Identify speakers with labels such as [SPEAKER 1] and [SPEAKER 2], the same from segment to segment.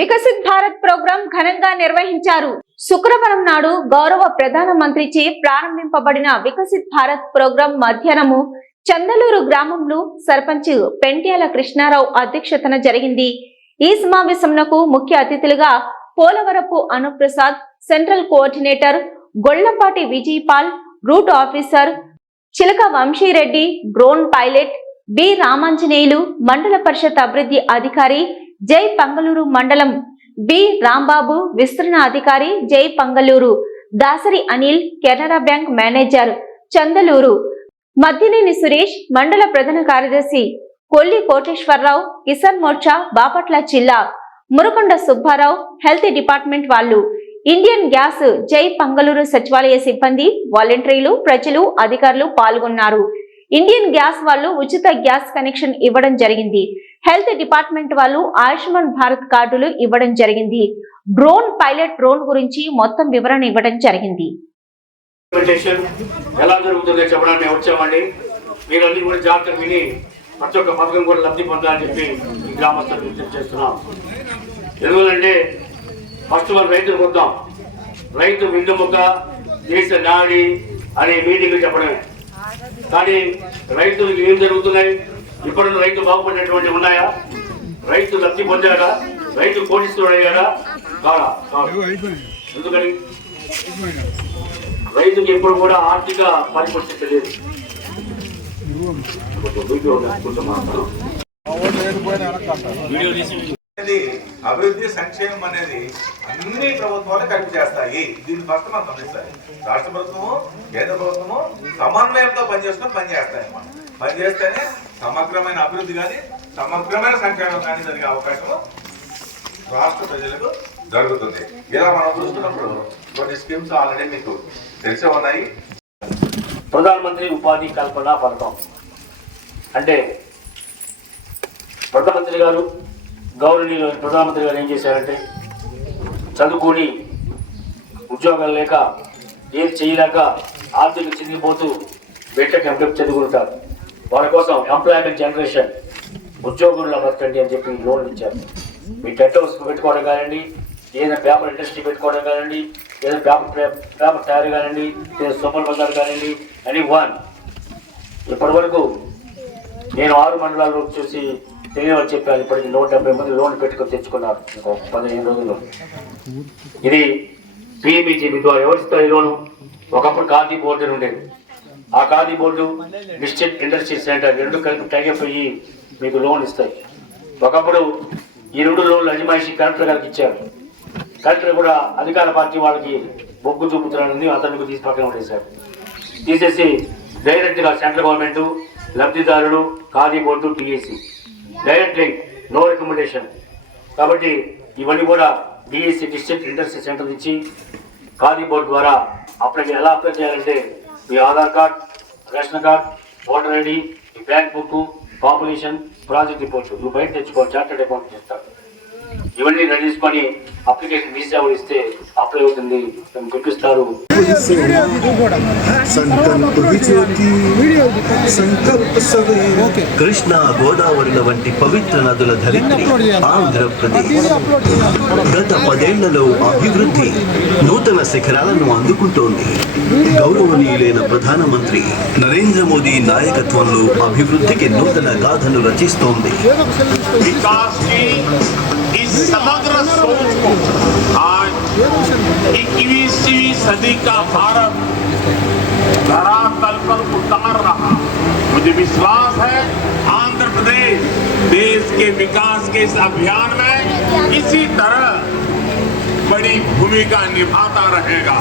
[SPEAKER 1] Viksit Bharat programme ఘనంగా నిర్వహించారు. శుక్రవారం నాడు గౌరవ ప్రధాన మంత్రిచే ప్రారంభింపబడిన వికసిత్ భారత్ ప్రోగ్రాం మధ్యాహ్నము చందలూరు గ్రామంలో సర్పంచ్ పెంట్యాల కృష్ణారావు అధ్యక్షతన జరిగింది. ఈ సమావేశంకు ముఖ్య అతిథులుగా Polavarapu Anuprasad central coordinator Gollapati Vijayapal route officer Chilaka Vamsi Reddy drone pilot B Ramanjaneyulu mandal parishad అభివృద్ధి అధికారి జై పంగళూరు మండలం బి రాంబాబు విస్తరణ అధికారి J Panguluru Dasari Anil Canara bank manager Chandaluru. Maddineni Suresh mandal ప్రధాన కార్యదర్శి కొల్లి కోటేశ్వరరావు కిసాన్ మోర్చా బాపట్ల జిల్లా మురకొండ సుబ్బారావు హెల్త్ డిపార్ట్మెంట్ వాళ్ళు. Indian gas J Panguluru సచివాలయ సిబ్బంది వాలంటీర్లు ప్రజలు అధికారులు పాల్గొన్నారు. ఇండియన్ గ్యాస్ వాళ్ళు ఉచిత గ్యాస్ కనెక్షన్ ఇవ్వడం జరిగింది. హెల్త్ డిపార్ట్మెంట్ వాళ్ళు ఆయుష్మాన్ భారత్ కార్డులు ఇవ్వడం జరిగింది. డ్రోన్ పైలట్ డ్రోన్ గురించి మొత్తం వివరణ ఇవ్వడం జరిగింది.
[SPEAKER 2] ఎలా జరుగుతుందో చెప్పడానికి మేము వచ్చామండి. మీరన్నీ కూడా జాగ్రత్త విని ప్రతి ఒక్క పథకం కూడా లబ్ధి పొందాలని చెప్పి ఈ గ్రామస్తులకు విజ్ఞప్తి చేస్తున్నాం. ఎందుకంటే ఫస్ట్ మనం రైతులకు వద్దాం రైతు వెన్నుముక దేశ నాడి అనే మీటింగ్ చెప్పడమే. కానీ రైతులకు ఏం జరుగుతున్నాయి? ఇప్పుడున్న రైతు బాగుపడినటువంటి ఉన్నాయా? రైతు లబ్ధి పొందాడా? రైతు కోటిస్తున్నాడా కాదా? కాదు. ఎందుకని? రైతుకి ఎప్పుడు కూడా ఆర్థిక. వీడియో తీసి
[SPEAKER 3] అనేది అభివృద్ధి సంక్షేమం అనేది అన్ని ప్రభుత్వాలు కలిపి చేస్తాయి. దీన్ని ఫస్ట్ మనం గమనిస్తాయి రాష్ట్ర ప్రభుత్వము కేంద్ర ప్రభుత్వము సమన్వయంతో పనిచేసుకొని పనిచేస్తాయి మనం పనిచేస్తేనే సమగ్రమైన అభివృద్ధి కానీ సమగ్రమైన సంక్షేమం కానీ జరిగే అవకాశము రాష్ట్ర ప్రజలకు జరుగుతుంది. ఇలా మనం చూస్తున్నప్పుడు కొన్ని స్కీమ్స్ ఆల్రెడీ మీకు తెలిసే ఉన్నాయి.
[SPEAKER 2] ప్రధానమంత్రి ఉపాధి కల్పన పథకం. అంటే ప్రధానమంత్రి గారు గౌరవనీయులు ప్రధానమంత్రి గారు ఏం చేశారంటే చదువుకొని ఉద్యోగాలు లేక ఏది చేయలేక ఆర్థిక చిరిగిపోతూ బెట్టకి ఎంటెక్ చదువుకుంటారు. వాళ్ళ కోసం ఎంప్లాయ్మెంట్ జనరేషన్ ఉద్యోగుల్లో బతకండి అని చెప్పి లోన్లు ఇచ్చారు. మీ టెట్ హౌస్ పెట్టుకోవడం కానివ్వండి ఏదైనా పేపర్ ఇండస్ట్రీ పెట్టుకోవడం కానివ్వండి ఏదైనా పేపర్ పేపర్ తయారు కానివ్వండి ఏదైనా సూపర్ బజార్ కానివ్వండి అని వన్ ఇప్పటి వరకు నేను ఆరు మండలాల్లో చూసి తెలియని వాళ్ళు చెప్పాను ఇప్పటికి నూట డెబ్బై మంది లోన్ పెట్టుకొని తెచ్చుకున్నారు. ఇంకో పదిహేను రోజుల్లో. ఇది పిఎంఈజీబీ ద్వారా ఎవరిస్తారు ఈ లోను ఒకప్పుడు ఖాదీ బోర్డు ఉండేది. ఆ khadi board district industry centre రెండు కలిపి టైప్ అయ్యి మీకు లోన్ ఇస్తాయి. ఒకప్పుడు ఈ రెండు లోన్లు అజమాయిషి కలెక్టర్ గారికి ఇచ్చారు. కలెక్టర్ కూడా అధికార పార్టీ వాళ్ళకి బొగ్గు చూపుతున్నాడని అతనికి తీసి పక్కన ఉండేశారు తీసేసి డైరెక్ట్గా central government లబ్ధిదారుడు khadi board TAC. Directly no recommendation. కాబట్టి ఇవన్నీ కూడా డిఎస్సి డిస్ట్రిక్ట్ ఇండస్ట్రీ సెంటర్ ఇచ్చి ఖాదీ బోర్డు ద్వారా అప్లై ఎలా అప్లై చేయాలంటే మీ Aadhaar card ration card voter ID మీ bank book population project report. నువ్వు బయట తెచ్చుకోవాలి చార్టెడ్ అకౌంట్ చేస్తారు ఇవన్నీ రెడీ చేసుకొని అప్లికేషన్ వీసా ఇస్తే అప్లై అవుతుంది.
[SPEAKER 4] పంపిస్తారు కృష్ణ గోదావరిల వంటి పవిత్ర నదుల ధరిత్రి ఆంధ్రప్రదేశ్. గత పదేళ్ళలో అభివృద్ధి నూతన శిఖరాలను అందుకుంటోంది. గౌరవనీయులైన ప్రధానమంత్రి నరేంద్ర మోదీ నాయకత్వంలో అభివృద్ధికి నూతన గాథను రచిస్తోంది.
[SPEAKER 5] समग्र सोच को आज इक्कीसवीं सदी का भारत धरातल पर उतार रहा। मुझे विश्वास है, आंध्र प्रदेश, देश के विकास के इस अभियान में इसी तरह బడి భూమికా నిభాత రహేగా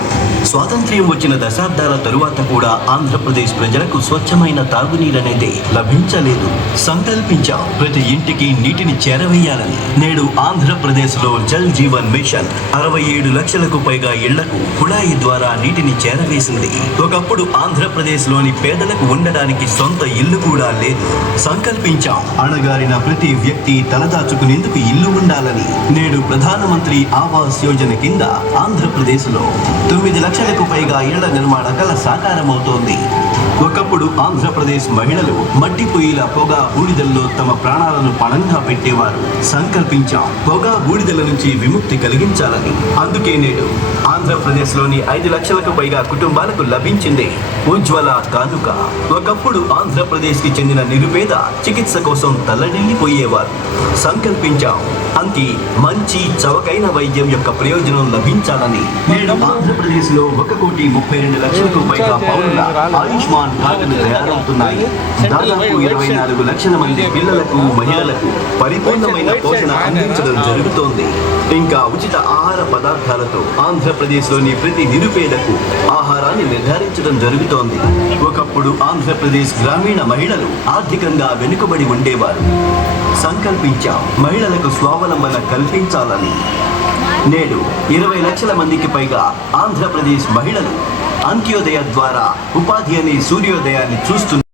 [SPEAKER 4] స్వాతంత్ర్యం వచ్చిన దశాబ్దాల తరువాత కూడా ఆంధ్రప్రదేశ్ ప్రజలకు స్వచ్ఛమైన తాగునీరనేది లభించలేదు. సంకల్పించాం ప్రతి ఇంటికి నీటిని చేరవేయాలని నేడు ఆంధ్రప్రదేశ్లో జల్ జీవన్ మిషన్ అరవై ఏడు లక్షలకు పైగా ఇళ్ళకు కుళాయి ద్వారా నీటిని చేరవేసింది. ఒకప్పుడు ఆంధ్రప్రదేశ్లోని పేదలకు ఉండడానికి సొంత ఇల్లు కూడా లేదు. సంకల్పించాం అణగారిన ప్రతి వ్యక్తి తలదాచుకునేందుకు ఇల్లు ఉండాలని నేడు ప్రధానమంత్రి ఆవాస్ యోజన యోజన కింద ఆంధ్రప్రదేశ్లో తొమ్మిది లక్షలకు పైగా ఇళ్ళ నిర్మాణ కళ సాకారమవుతోంది. ఒకప్పుడు ఆంధ్రప్రదేశ్ మహిళలు మట్టి పొయ్యిల పొగ బూడిదల్లో తమ ప్రాణాలను పణంగా పెట్టేవారు. సంకల్పించాం పొగ బూడిదల నుంచి విముక్తి కలిగించాలని. అందుకే నేడు ఆంధ్రప్రదేశ్లోని ఐదు లక్షలకు పైగా కుటుంబాలకు లభించింది ఉజ్వల కానుక. ఒకప్పుడు ఆంధ్రప్రదేశ్కి చెందిన నిరుపేద చికిత్స కోసం తల్లడిల్లిపోయేవారు. సంకల్పించాం అంకి మంచి చవకైన వైద్యం యొక్క ప్రయోజనం లభించాలని నేడు ఆంధ్రప్రదేశ్లో ఒక కోటి ముప్పై రెండు లక్షలకు పైగా పౌరుల ఆయుష్మాన్ కార్డులు తయారవుతున్నాయి. దాదాపు ఇరవై నాలుగు లక్షల మంది పిల్లలకు మహిళలకు పరిపూర్ణమైన పోషణ అందించడం జరుగుతోంది. ఇంకా ఉచిత ఆహార పదార్థాలతో ఆంధ్రప్రదేశ్లోని ప్రతి నిరుపేదకు ఆహారాన్ని నిర్ధారించడం జరుగుతోంది. ఒకప్పుడు ఆంధ్రప్రదేశ్ గ్రామీణ మహిళలు ఆర్థికంగా వెనుకబడి ఉండేవారు. సంకల్పించాం మహిళలకు స్వావలంబన కల్పించాలని. నేడు ఇరవై లక్షల మందికి పైగా ఆంధ్రప్రదేశ్ మహిళలు అంత్యోదయ ద్వారా ఉపాధి అనే సూర్యోదయాన్ని చూస్తున్నారు.